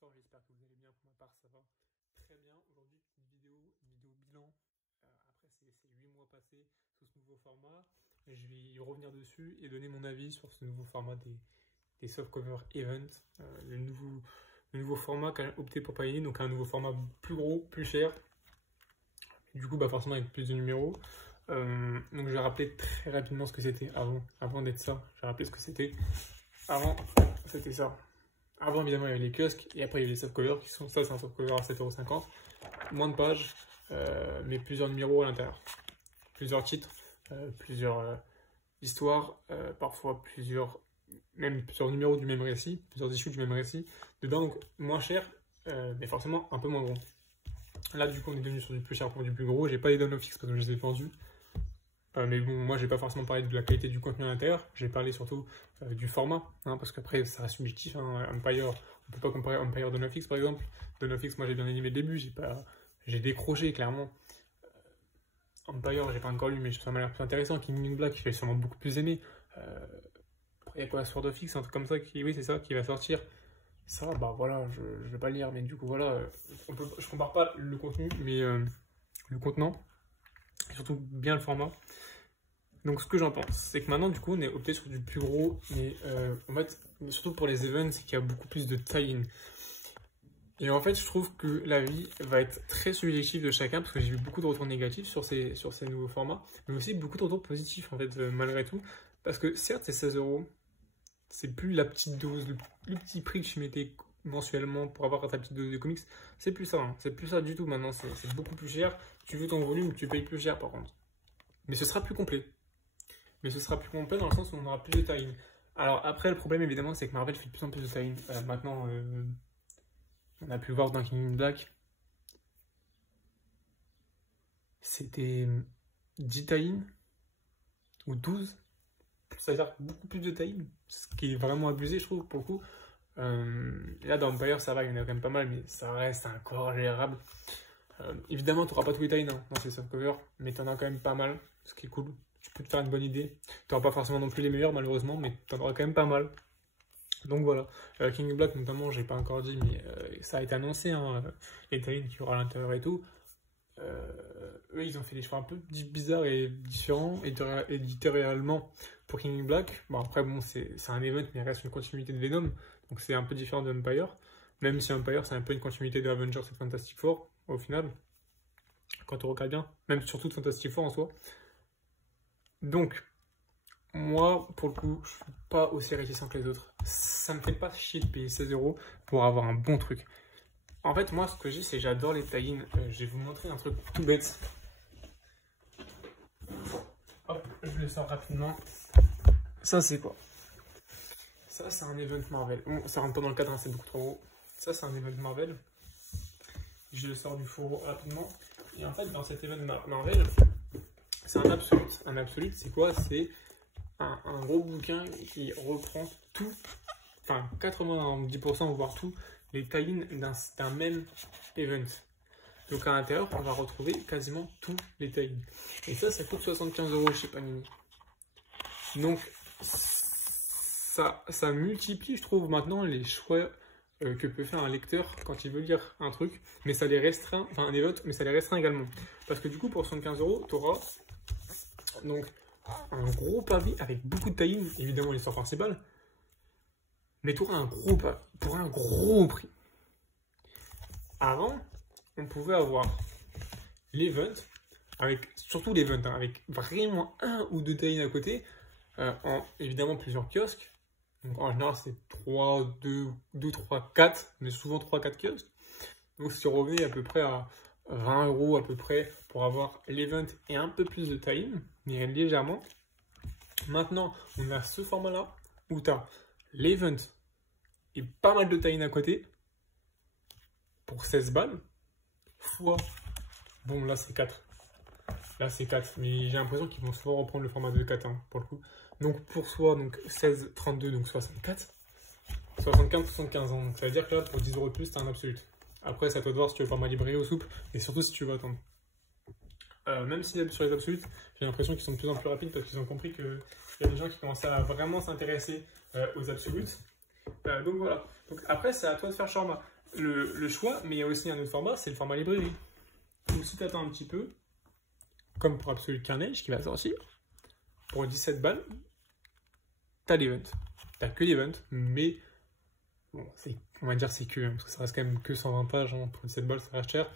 Fort, j'espère que vous allez bien. Pour ma part, ça va très bien. Aujourd'hui, une vidéo bilan. Après, c'est 8 mois passés sous ce nouveau format. Et je vais y revenir dessus et donner mon avis sur ce nouveau format des softcover event. Le nouveau format qu'a opté pour Panini, donc un nouveau format plus gros, plus cher. Du coup, forcément avec plus de numéros. Donc je vais rappeler très rapidement ce que c'était avant d'être ça. Je vais rappeler ce que c'était. Avant, c'était ça. Avant, évidemment, il y avait les kiosques, et après, il y avait les softcovers, qui sont, ça, c'est un softcover à 7,50 €. Moins de pages, mais plusieurs numéros à l'intérieur. Plusieurs titres, plusieurs histoires, parfois même plusieurs numéros du même récit, plusieurs issues du même récit. Dedans, donc, moins cher, mais forcément un peu moins gros. Là, du coup, on est devenu sur du plus cher pour du plus gros. J'ai pas les downloads fixes parce que je les ai vendus. Mais bon, moi, j'ai pas forcément parlé de la qualité du contenu à l'intérieur. J'ai parlé surtout du format, parce qu'après, ça reste subjectif. Empire, on peut pas comparer Empire de Netflix, par exemple. De Netflix, moi, j'ai bien aimé le début. J'ai décroché, clairement. Empire, j'ai pas encore lu, mais ça m'a l'air plus intéressant. King in Black, j'ai sûrement beaucoup plus aimé. Après, il y a quoi, Sword of X, un truc comme ça, oui, c'est ça, qui va sortir. Ça, voilà, je vais pas le lire, mais du coup, voilà. Je compare pas le contenu, mais le contenant. Et surtout bien le format. Donc ce que j'en pense, c'est que maintenant du coup on est opté sur du plus gros, mais en fait, surtout pour les events, c'est qu'il y a beaucoup plus de tie-in. Et en fait, je trouve que l'avis va être très subjectif de chacun, parce que j'ai vu beaucoup de retours négatifs sur ces nouveaux formats, mais aussi beaucoup de retours positifs en fait, malgré tout. Parce que certes, c'est 16 €, c'est plus la petite dose, le petit prix que tu mettais mensuellement pour avoir ta petite dose de comics, c'est plus ça, c'est plus ça du tout maintenant, c'est beaucoup plus cher. Tu veux ton volume, tu payes plus cher par contre. Mais ce sera plus complet. Mais ce sera plus complet dans le sens où on aura plus de tie-in. Alors après, le problème évidemment, c'est que Marvel fait de plus en plus de tie-in. Maintenant, on a pu voir dans King in Black, c'était 10 tie-in ou 12. C'est-à-dire beaucoup plus de tie-in, ce qui est vraiment abusé, je trouve, pour le coup. Là, dans Empire, ça va, il y en a quand même pas mal, mais ça reste encore gérable. Évidemment, tu n'auras pas tous les tie-in dans ces softcovers, mais tu en as quand même pas mal, ce qui est cool. Tu peux te faire une bonne idée. Tu n'auras pas forcément non plus les meilleurs, malheureusement, mais tu en auras quand même pas mal. Donc voilà. King in Black, notamment, j'ai pas encore dit, mais ça a été annoncé, les tie-in qu'il y aura à l'intérieur et tout. Eux, ils ont fait des choix un peu bizarres et différents éditorialement pour King in Black. Bon, après, bon, c'est un event, mais il reste une continuité de Venom, donc c'est un peu différent de Empire. Même si Empire, c'est un peu une continuité de Avengers et de Fantastic Four, au final, quand on regarde bien, même surtout de Fantastic Four en soi. Donc, moi, pour le coup, je suis pas aussi réticent que les autres. Ça me fait pas chier de payer 16 € pour avoir un bon truc. En fait, moi, ce que j'ai, c'est j'adore les tie-in. Je vais vous montrer un truc tout bête. Hop, je le sors rapidement. Ça, c'est quoi? Ça, c'est un event Marvel. Bon, ça rentre pas dans le cadre, c'est beaucoup trop gros. Ça, c'est un event Marvel. Je le sors du fourreau rapidement. Et en fait, dans cet event Marvel, c'est un absolute. Un absolute, c'est quoi? C'est un gros bouquin qui reprend tout, enfin 90% voire tout, les tie-in d'un même event. Donc à l'intérieur, on va retrouver quasiment tous les tie-in. Et ça coûte 75 € chez Panini. Donc ça multiplie, je trouve, maintenant les choix que peut faire un lecteur quand il veut lire un truc, mais ça les restreint, enfin un event, mais ça les restreint également. Parce que du coup, pour 75 €, tu auras donc un gros pavé avec beaucoup de tie-in, évidemment l'histoire principale, mais tu auras un gros pavé pour un gros prix. Avant, on pouvait avoir l'event, surtout l'event, avec vraiment un ou deux tie-in à côté, évidemment plusieurs kiosques. Donc en général, c'est 2, 3, 4, mais souvent 3-4 kiosques. Donc si on revenait à peu près à 20 € à peu près pour avoir l'event et un peu plus de tie-in, mais légèrement. Maintenant, on a ce format-là où tu as l'event et pas mal de tie-in à côté pour 16 balles. Fois, bon là c'est 4. Là c'est 4, mais j'ai l'impression qu'ils vont souvent reprendre le format de 4 pour le coup. Donc pour soi, donc 16, 32, donc 64. 75, 75 ans. Donc ça veut dire que là, pour 10 € de plus, tu as un absolute. Après, c'est à toi de voir si tu veux pas mal librairie au souple, et surtout si tu veux attendre. Même si sur les absolutes, j'ai l'impression qu'ils sont de plus en plus rapides parce qu'ils ont compris qu'il y a des gens qui commencent à vraiment s'intéresser aux absolutes. Donc voilà. Donc après, c'est à toi de faire le format. le choix, mais il y a aussi un autre format, c'est le format librairie. Donc si tu attends un petit peu, comme pour Absolute Carnage qui va sortir, pour 17 balles, t'as l'event. T'as que l'event, mais bon, on va dire c'est que, parce que ça reste quand même que 120 pages, hein, pour 17 balles ça reste cher,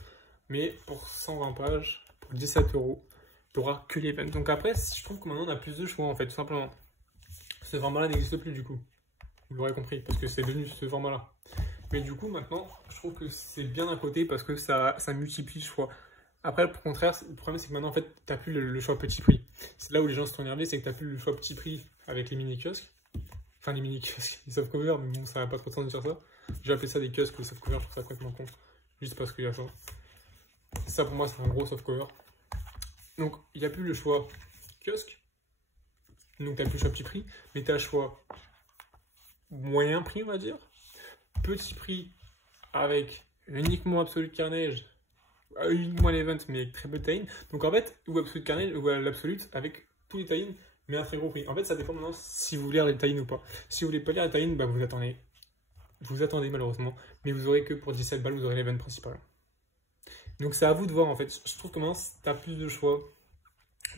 mais pour 120 pages, pour 17 euros, t'auras que l'event. Donc après, je trouve que maintenant on a plus de choix en fait, tout simplement. Ce format-là n'existe plus du coup, vous l'aurez compris, parce que c'est devenu ce format-là. Mais du coup, maintenant, je trouve que c'est bien d'un côté parce que ça multiplie le choix. Après, au contraire, le problème, c'est que maintenant, en fait, tu n'as plus le choix petit prix. C'est là où les gens se sont énervés, c'est que tu n'as plus le choix petit prix avec les mini-kiosques. Enfin, les mini-kiosques, les soft-covers, mais bon, ça n'a pas trop de sens de dire ça. J'ai appelé ça des kiosques, les soft-covers, je trouve ça complètement con. Juste parce qu'il y a ça. Ça, pour moi, c'est un gros soft-cover. Donc, il n'y a plus le choix kiosque. Donc, tu n'as plus le choix petit prix, mais tu as le choix moyen prix, on va dire. Petit prix avec uniquement Absolute Carnage, uniquement l'event mais avec très peu de tie-in. Donc en fait, ou Absolute Carnage ou l'Absolute avec tous les tie-in mais un très gros prix. En fait, ça dépend maintenant si vous voulez lire les tie-in ou pas. Si vous voulez pas lire les tie-in, bah vous attendez. Vous attendez malheureusement, mais vous aurez que pour 17 balles, vous aurez l'event principal. Donc c'est à vous de voir en fait. Je trouve que maintenant, tu as plus de choix.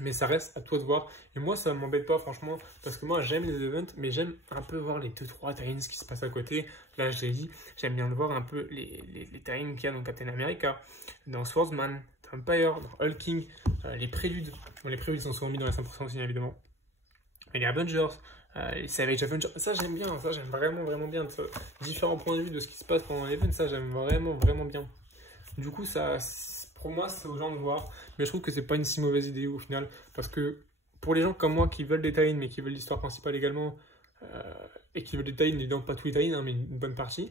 Mais ça reste à toi de voir. Et moi, ça ne m'embête pas, franchement, parce que moi, j'aime les events, mais j'aime un peu voir les 2-3 tie-ins qui se passent à côté. Là, je l'ai dit, j'aime bien voir un peu les tie-ins qu'il y a dans Captain America, dans Swordsman, dans Empire, dans Hulking, les préludes. Bon, les préludes sont souvent mis dans les 5% aussi, évidemment. Mais les Avengers, les Savage Avengers, ça, j'aime bien. Ça, j'aime vraiment, vraiment bien. Différents points de vue de ce qui se passe pendant l'event, ça, j'aime vraiment, vraiment bien. Du coup, ça... Pour moi, c'est aux gens de voir, mais je trouve que c'est pas une si mauvaise idée au final, parce que pour les gens comme moi qui veulent des tie-in, mais qui veulent l'histoire principale également, et qui veulent des tie-in, et donc pas tous les tie-in, hein, mais une bonne partie,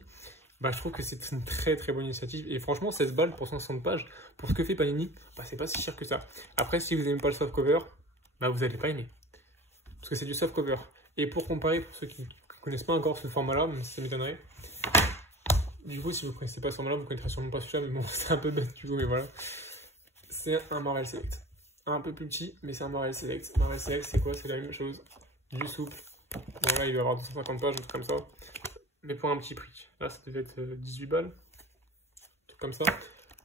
bah, je trouve que c'est une très très bonne initiative. Et franchement, 16 balles pour 160 pages, pour ce que fait Panini, bah, c'est pas si cher que ça. Après, si vous n'aimez pas le softcover, bah, vous n'allez pas aimer, parce que c'est du softcover. Et pour comparer, pour ceux qui ne connaissent pas encore ce format-là, même si ça m'étonnerait, du coup, si vous ne connaissez pas ce format-là, vous ne connaîtrez sûrement pas celui-là, mais bon, c'est un peu bête du coup, mais voilà. C'est un Marvel Select. Un peu plus petit, mais c'est un Marvel Select. Marvel Select, c'est quoi? C'est la même chose. Du souple. Bon, là, il doit avoir 250 pages, un truc comme ça. Mais pour un petit prix. Là, ça devait être 18 balles. Un truc comme ça.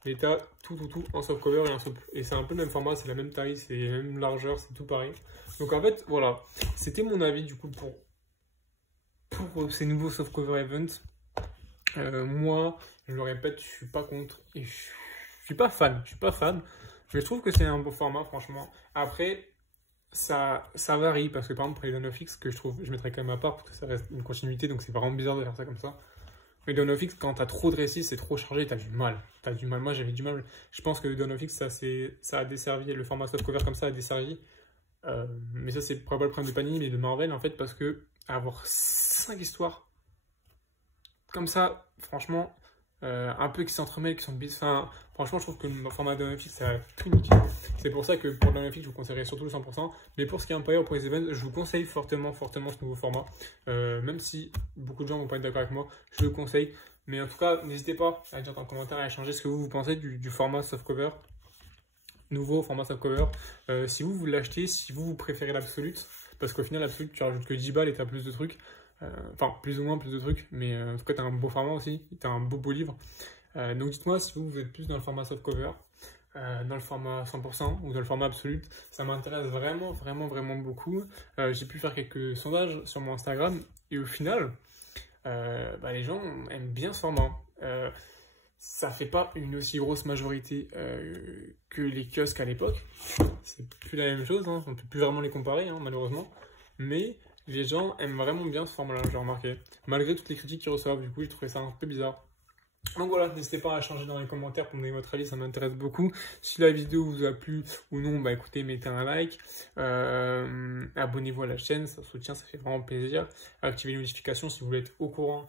Et t'as tout en softcover et en souple. Et c'est un peu le même format, c'est la même taille, c'est la même largeur, c'est tout pareil. Donc en fait, voilà. C'était mon avis, du coup, pour ces nouveaux softcover events. Moi, je le répète, je suis pas contre et je suis pas fan. Mais je trouve que c'est un beau format, franchement. Après, ça varie parce que par exemple pour les Dawn of X, que je mettrais quand même à part parce que ça reste une continuité, donc c'est vraiment bizarre de faire ça comme ça. Mais Dawn of X, quand t'as trop de récits, c'est trop chargé, t'as du mal. Moi, j'avais du mal. Je pense que Dawn of X, ça a desservi, le format softcover comme ça a desservi. Mais ça, c'est probablement le problème de Panini, mais de Marvel en fait, parce que avoir 5 histoires comme ça, franchement, un peu qui s'entremêlent, qui sont bis. Enfin, franchement, je trouve que le format Dawn of X, ça a tout niqué. C'est pour ça que pour Dawn of X, je vous conseillerais surtout le 100%. Mais pour ce qui est Empire, pour les events, je vous conseille fortement ce nouveau format. Même si beaucoup de gens vont pas être d'accord avec moi, je le conseille. Mais en tout cas, n'hésitez pas à dire dans les commentaires, à échanger ce que vous pensez du format softcover. Nouveau format softcover. Si vous l'achetez, si vous préférez l'Absolute, parce qu'au final, l'Absolute, tu rajoutes que 10 balles et tu as plus de trucs. Enfin, plus ou moins plus de trucs, mais en tout cas, tu as un beau format aussi, tu as un beau livre. Donc, dites-moi si vous êtes plus dans le format softcover, dans le format 100% ou dans le format absolute. Ça m'intéresse vraiment beaucoup. J'ai pu faire quelques sondages sur mon Instagram et au final, les gens aiment bien ce format. Ça fait pas une aussi grosse majorité que les kiosques à l'époque. C'est plus la même chose, hein. On ne peut plus vraiment les comparer, hein, malheureusement. Mais les gens aiment vraiment bien ce format-là, j'ai remarqué. Malgré toutes les critiques qu'ils reçoivent, du coup, j'ai trouvé ça un peu bizarre. Donc voilà, n'hésitez pas à changer dans les commentaires pour me donner votre avis, ça m'intéresse beaucoup. Si la vidéo vous a plu ou non, bah écoutez, mettez un like. Abonnez-vous à la chaîne, ça soutient, ça fait vraiment plaisir. Activez les notifications si vous voulez être au courant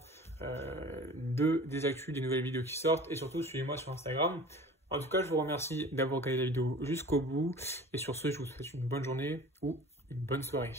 des actus, des nouvelles vidéos qui sortent. Et surtout, suivez-moi sur Instagram. En tout cas, je vous remercie d'avoir regardé la vidéo jusqu'au bout. Et sur ce, je vous souhaite une bonne journée ou une bonne soirée.